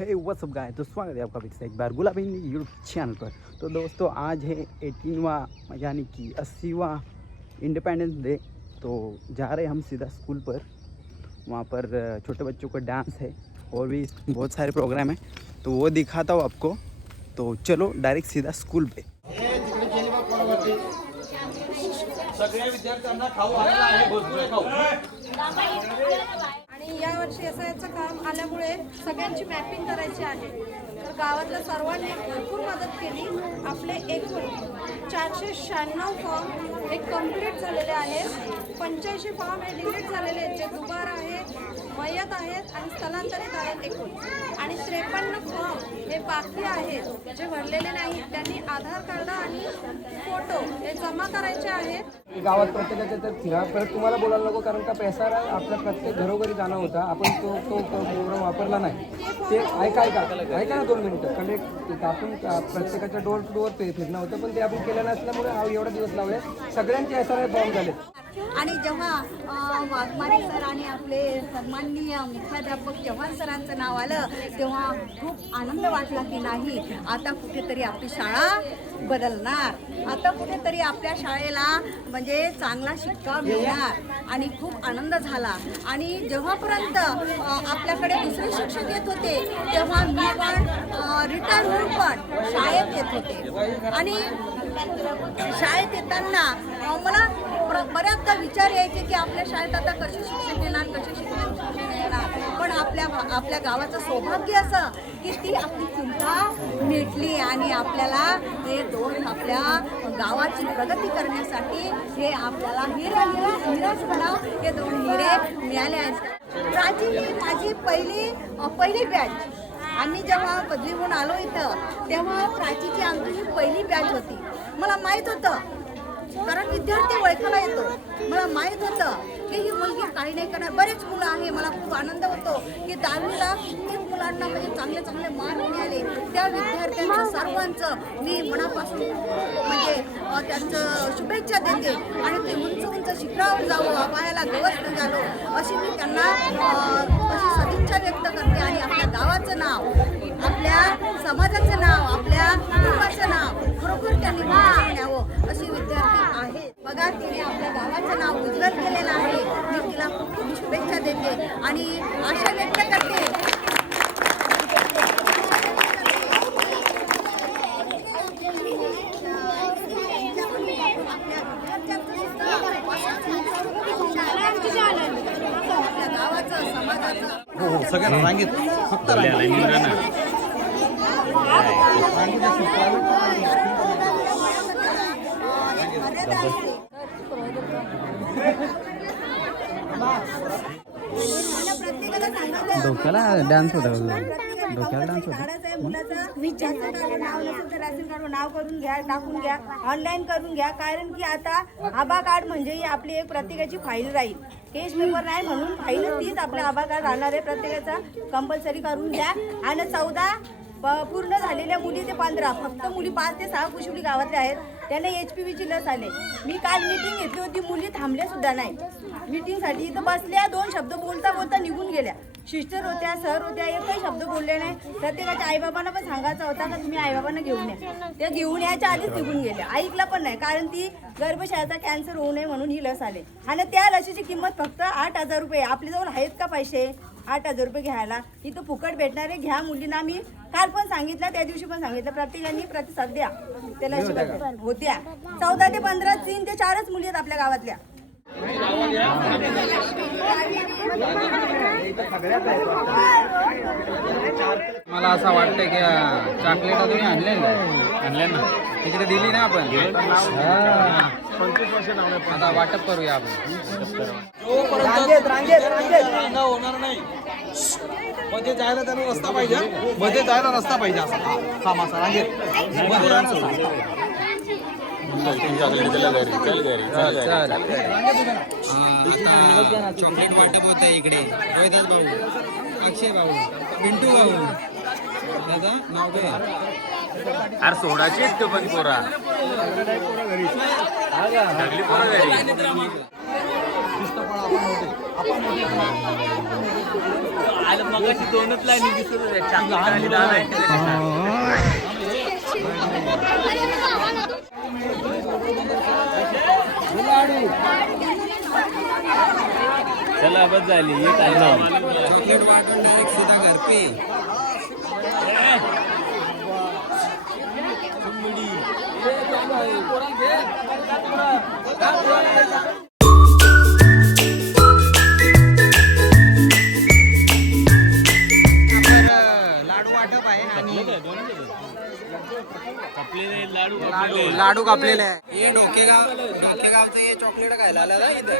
Hey what's up guys, तो स्वागत है आपका फिर से एक बार गुलाबी यूट्यूब चैनल पर। तो दोस्तों आज है 18वां यानी कि 80वां इंडिपेंडेंस डे। तो जा रहे हम सीधा स्कूल पर। वहाँ पर छोटे बच्चों का डांस है और भी बहुत सारे प्रोग्राम है, तो वो दिखाता हूँ आपको। तो चलो डायरेक्ट सीधा स्कूल पे। आणि यावर्षी याचं काम आल्यामुळे सगळ्यांची मॅपिंग करायची आहे। तर गावातल्या सर्वांनी भरपूर मदत केली। आपले एकूण 496 फॉर्म हे कंप्लीट झालेले आहेत। 85 फॉर्म हे डिलीट झालेले आहेत, जे दुबार आहेत, मयत आहेत आणि स्थलांतरित आहेत एकूण। आणि 53 फॉर्म हे बाकी आहेत, जे भरलेले नाहीत। त्यांनी आधार कार्ड आणि फोटो हे जमा करायचे आहेत। गावात प्रत्येकाच्या तर फिरा परत तुम्हाला बोलायला नको, कारण का पैसा आपल्या प्रत्येक घरोघरी जाणं होता। आपण तो प्रोग्राम वापरला नाही। ते ऐका ना 2 मिनिटं। कारण आपण प्रत्येकाच्या डोर टू डोर फिरणं होतं, पण ते आपण केलं नसल्यामुळे हा एवढा दिवस लावले। सगळ्यांचे SRI फॉर्म झाले। आणि जेव्हा वाघमारे सर आणि आपले सन्माननीय मुख्याध्यापक चव्हाण सरांचं नाव आलं, तेव्हा खूप आनंद वाटला की नाही, आता कुठेतरी आपली शाळा बदलणार, आता कुठेतरी आपल्या शाळेला म्हणजे चांगला शिक्का मिळणार आणि खूप आनंद झाला। आणि जेव्हापर्यंत आपल्याकडे दुसरे शिक्षक येत होते, तेव्हा मी पण रिटायर होऊन पण शाळेत येत होते। आणि शाळेत येताना मला बऱ्याचदा विचार यायचे की आपल्या शाळेत आता कसे शिक्षक येणार, कसे शिक्षक येणार। पण आपल्या गावाचं सौभाग्य असं की ती आपली चिंता मिटली आणि आपल्याला हे 2 आपल्या गावाची प्रगती करण्यासाठी हे आपल्याला हिरा हे 2 हिरे मिळाले आहेत। प्राची ही माझी पहिली बॅच। आम्ही जेव्हा पदवी होऊन आलो इथं, तेव्हा प्राचीची आमची ही पहिली बॅच होती। मला माहीत होतं, कारण विद्यार्थी ओळखायला येतो, मला माहीत होतं की ही मुलगी काही नाही करणार। बरेच मुलं आहे, मला खूप आनंद होतो की 10वीला कित्येक मुलांना म्हणजे चांगले मार्क मिळाले। त्या विद्यार्थ्यांचं सर्वांचं मी मनापासून म्हणजे त्यांचं शुभेच्छा देते। आणि ते उंच शिखरावर जावं, आम्हाला गवस निघालो अशी मी त्यांना अशी सदिच्छा व्यक्त करते। आणि आपल्या गावाचं नाव, आपल्या समाजाचं नाव, आपल्या कुटुंबाचं नाव खरोखर त्यांनी न्यावं अशी विद्यार्थी आहेत। बघा, तिने आपल्या गावाचं नाव उज्ज्वल केलेलं आहे। मी तिला खूप शुभेच्छा देते आणि आशा व्यक्त करते आपल्या गावाचं, समाजाचं सगळ्यांना सांगितलं फक्त डोक्याला डान्स होता, डोक्याला डान्स होता। नाव करून घ्या, टाकून घ्या, ऑनलाईन करून घ्या। कारण की आता आभा कार्ड म्हणजे ही आपली एक प्रत्येकाची फाईल राहील। केस पेपर नाही म्हणून फाईल तीच आपला आभा कार्ड राहणार आहे। प्रत्येकाचा कंपल्सरी करून घ्या। आणि 14 पूर्ण झालेल्या मुली ते 15, फक्त मुली 5 ते 6 कुशिवली गावातल्या आहेत, त्यांना HPVची लस आले। मी काल मीटिंग घेतली होती, मुली थांबल्या सुद्धा नाही मीटिंगसाठी। इथं बसल्या, 2 शब्द बोलता निघून गेल्या। सिस्टर होत्या, सर होत्या, एकही शब्द बोलले नाही। प्रत्येकाच्या आईबाबांना पण सांगायचा होता का तुम्ही आईबाबांना घेऊन या, त्या घेऊन यायच्या आधीच निघून गेल्या। ऐकला पण नाही, कारण ती गर्भशयाचा कॅन्सर होऊ नये म्हणून ही लस आले। आणि त्या लसीची किंमत फक्त 8,000 रुपये। आपल्याजवळ आहेत का पैसे 8,000 रुपये घ्यायला? इथं फुकट भेटणारे घ्या मुलींना। मी काल पण सांगितलं, त्या दिवशी पण सांगितलं, प्रत्येकाने प्रतिसाद द्या त्या लसीबद्दल होत्या। 14 ते 15, 3 ते 4च मुली आहेत आपल्या गावातल्या। मला असं वाटतं की चॉकलेट तुम्ही आणले ना, तिकडे दिली ना आपण। 25 वर्ष आता वाटप करूया आपण। रांगा होणार नाही, मध्ये जायला त्यांना रस्ता पाहिजे, मध्ये जायला रस्ता पाहिजे असा हा मासा रांगेत चॉकलेट वाटप होत आहे इकडे। रोहिदास भाऊ, अक्षय भाऊ, पिंटू भाऊ, दादा नाव काय? अरे सोडाची तो पण पोरा आपण चला बस झाली ये काय चॉकलेट वाटून डायरेक्ट सीधा घर पे लाडू वाटप आहे आणि लाडू कापलेले आहे. हे डोकेगावचं हे चॉकलेट खायला आलं ना इथं.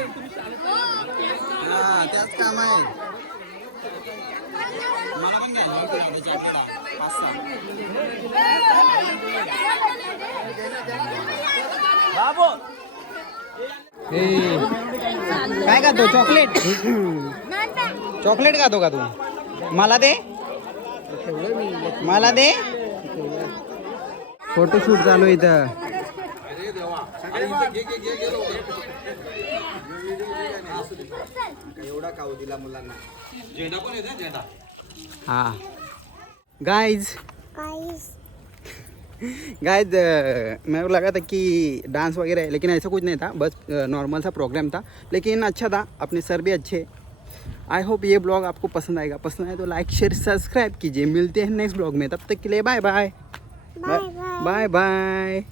हा त्याच काम आहे. मला पण घ्यायला चॉकलेट 5-6. काय खातो चॉकलेट? चॉकलेट खातो का तू? मला दे, मला दे. फोटोशूट चालू इथं. हा गाइज गाइज मेरे को लगा था कि डांस वगैरह है, लेकिन ऐसा कुछ नहीं था, बस नॉर्मल सा प्रोग्राम था, लेकिन अच्छा था. अपने सर भी अच्छे. आई होप ये ब्लॉग आपको पसंद आएगा. पसंद आए तो लाइक शेयर सब्सक्राइब कीजिए. मिलते हैं नेक्स्ट ब्लॉग में. तब तक के लिए बाय बाय बाय बाय.